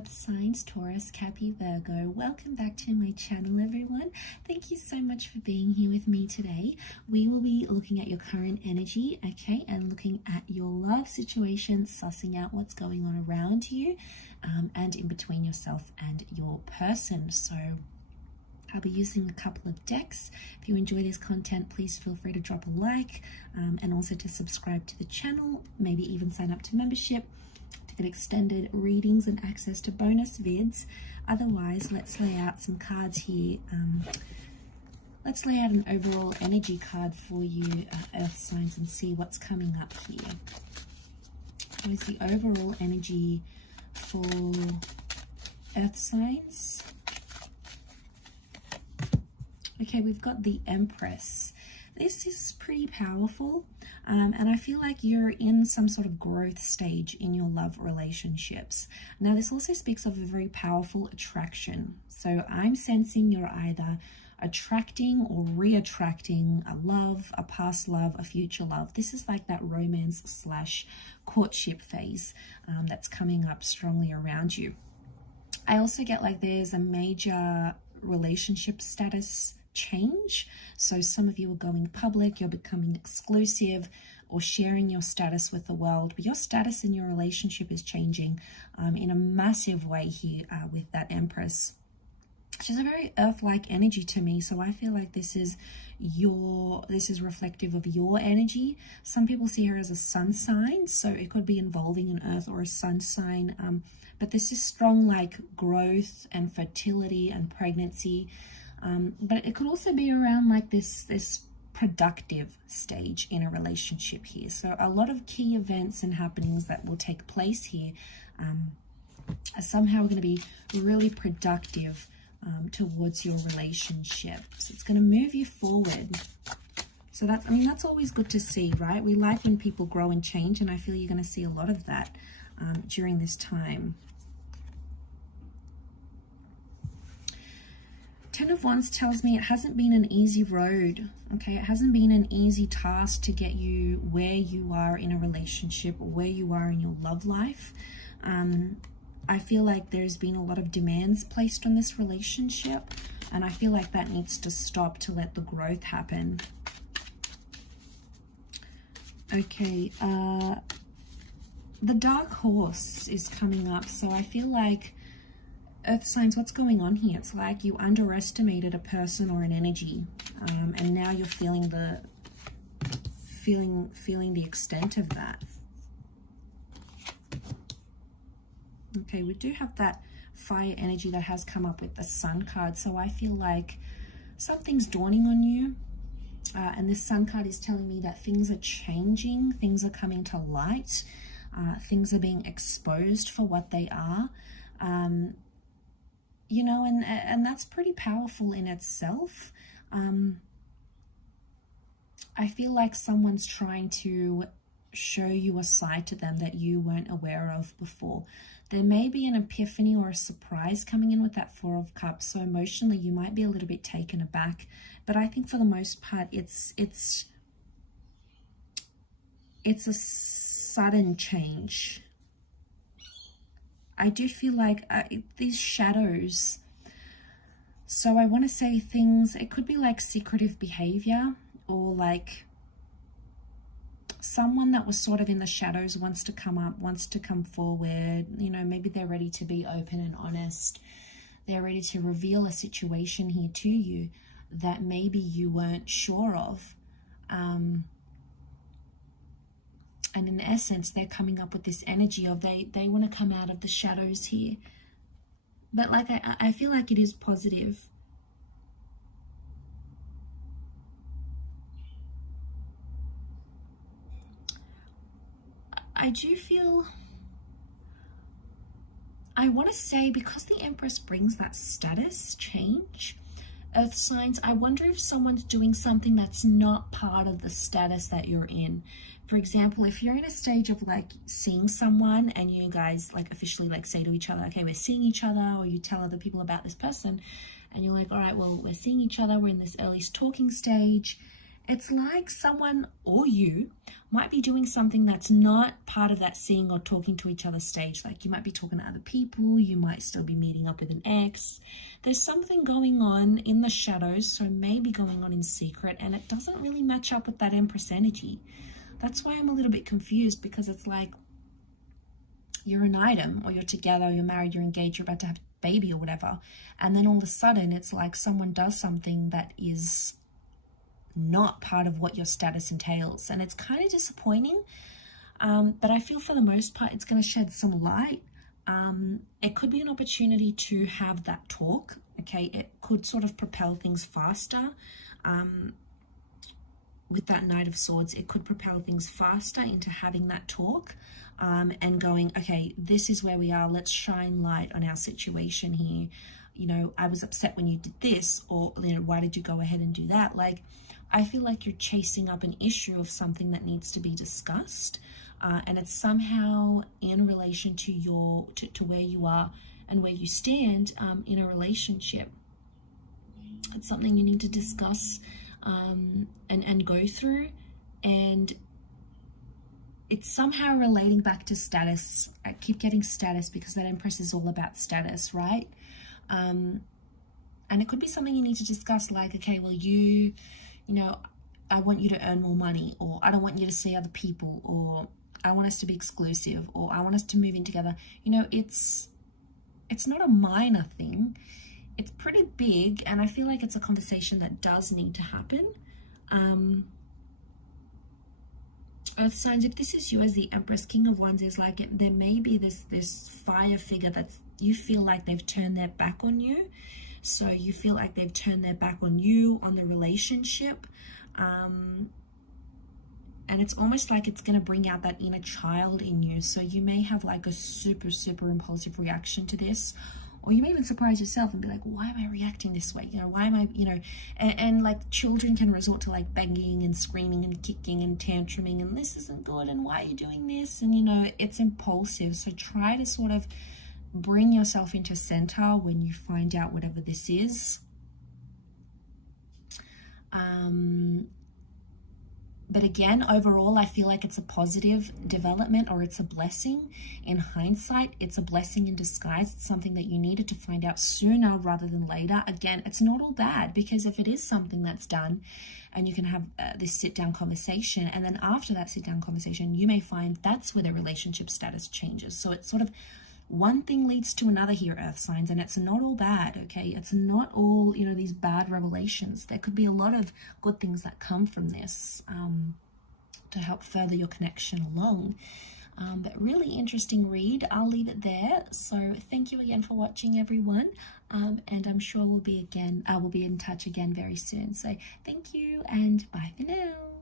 Earth signs, Taurus, Capricorn, Virgo. Welcome back to my channel, everyone. Thank you so much for being here with me today. We will be looking at your current energy, okay, and looking at your love situation, sussing out what's going on around you and in between yourself and your person. So I'll be using a couple of decks. If you enjoy this content, please feel free to drop a like and also to subscribe to the channel, maybe even sign up to membership to get extended readings and access to bonus vids. Otherwise, let's lay out some cards here. Let's lay out an overall energy card for you, Earth signs, and see what's coming up here. What is the overall energy for Earth signs? Okay, we've got the Empress. This is pretty powerful, and I feel like you're in some sort of growth stage in your love relationships. Now, this also speaks of a very powerful attraction. So I'm sensing you're either attracting or re-attracting a love, a past love, a future love. This is like that romance slash courtship phase that's coming up strongly around you. I also get like there's a major relationship status change. So some of you are going public, you're becoming exclusive or sharing your status with the world, but your status in your relationship is changing in a massive way here with that Empress. She's a very earth-like energy to me, so I feel like this is reflective of your energy. Some people see her as a sun sign, so it could be involving an earth or a sun sign, but this is strong like growth and fertility and pregnancy. But it could also be around like this productive stage in a relationship here. So a lot of key events and happenings that will take place here are somehow going to be really productive towards your relationship. So it's going to move you forward. So that's always good to see, right? We like when people grow and change, and I feel you're going to see a lot of that during this time. Ten of Wands tells me it hasn't been an easy road, okay? It hasn't been an easy task to get you where you are in a relationship or where you are in your love life. I feel like there's been a lot of demands placed on this relationship, and I feel like that needs to stop to let the growth happen. Okay, the Dark Horse is coming up, so I feel like Earth signs, what's going on here? It's like you underestimated a person or an energy, and now you're feeling the extent of that. Okay, we do have that fire energy that has come up with the Sun card, so I feel like something's dawning on you, and this Sun card is telling me that things are changing, things are coming to light, things are being exposed for what they are. You know, and that's pretty powerful in itself. I feel like someone's trying to show you a side to them that you weren't aware of before. There may be an epiphany or a surprise coming in with that Four of Cups, so emotionally you might be a little bit taken aback, but I think for the most part it's a sudden change. I do feel like these shadows, so I want to say things, it could be like secretive behavior, or like someone that was sort of in the shadows wants to come up, wants to come forward, you know, maybe they're ready to be open and honest. They're ready to reveal a situation here to you that maybe you weren't sure of. And in essence, they're coming up with this energy of they want to come out of the shadows here. But like I feel like it is positive. I do feel, I want to say, because the Empress brings that status change, Earth signs, I wonder if someone's doing something that's not part of the status that you're in. For example, if you're in a stage of like seeing someone and you guys like officially like say to each other, okay, we're seeing each other, or you tell other people about this person and you're like, all right, well, we're seeing each other, we're in this early talking stage, it's like someone or you might be doing something that's not part of that seeing or talking to each other stage. Like you might be talking to other people, you might still be meeting up with an ex. There's something going on in the shadows, so maybe going on in secret, and it doesn't really match up with that Empress energy. That's why I'm a little bit confused, because it's like you're an item, or you're together, you're married, you're engaged, you're about to have a baby or whatever, and then all of a sudden it's like someone does something that is not part of what your status entails, and it's kind of disappointing, but I feel for the most part it's going to shed some light. It could be an opportunity to have that talk. Okay, it could sort of propel things faster. With that Knight of Swords, it could propel things faster into having that talk, and going, okay, this is where we are, let's shine light on our situation here. You know, I was upset when you did this, or, you know, why did you go ahead and do that? Like, I feel like you're chasing up an issue of something that needs to be discussed, and it's somehow in relation to your to where you are and where you stand in a relationship. It's something you need to discuss and go through, and it's somehow relating back to status. I keep getting status because that Empress is all about status, right? And it could be something you need to discuss, like, okay, well, you know, I want you to earn more money, or I don't want you to see other people, or I want us to be exclusive, or I want us to move in together. You know, it's not a minor thing. It's pretty big, and I feel like it's a conversation that does need to happen. Earth signs, if this is you as the Empress, King of Wands is like, there may be this fire figure that you feel like they've turned their back on you. So you feel like they've turned their back on you, on the relationship. And it's almost like it's going to bring out that inner child in you. So you may have like a super, super impulsive reaction to this. Or you may even surprise yourself and be like, why am I reacting this way? You know, why am I, you know, and like children can resort to like banging and screaming and kicking and tantruming, and this isn't good, and why are you doing this? And, you know, it's impulsive. So try to sort of bring yourself into center when you find out whatever this is. But again, overall, I feel like it's a positive development, or it's a blessing. In hindsight, it's a blessing in disguise. It's something that you needed to find out sooner rather than later. Again, it's not all bad, because if it is something that's done and you can have this sit-down conversation, and then after that sit-down conversation, you may find that's where the relationship status changes. So it's sort of one thing leads to another here, Earth signs, and it's not all bad, okay? It's not all, you know, these bad revelations. There could be a lot of good things that come from this to help further your connection along. But really interesting read. I'll leave it there. So thank you again for watching, everyone. And I'm sure we'll be in touch again very soon. So thank you, and bye for now.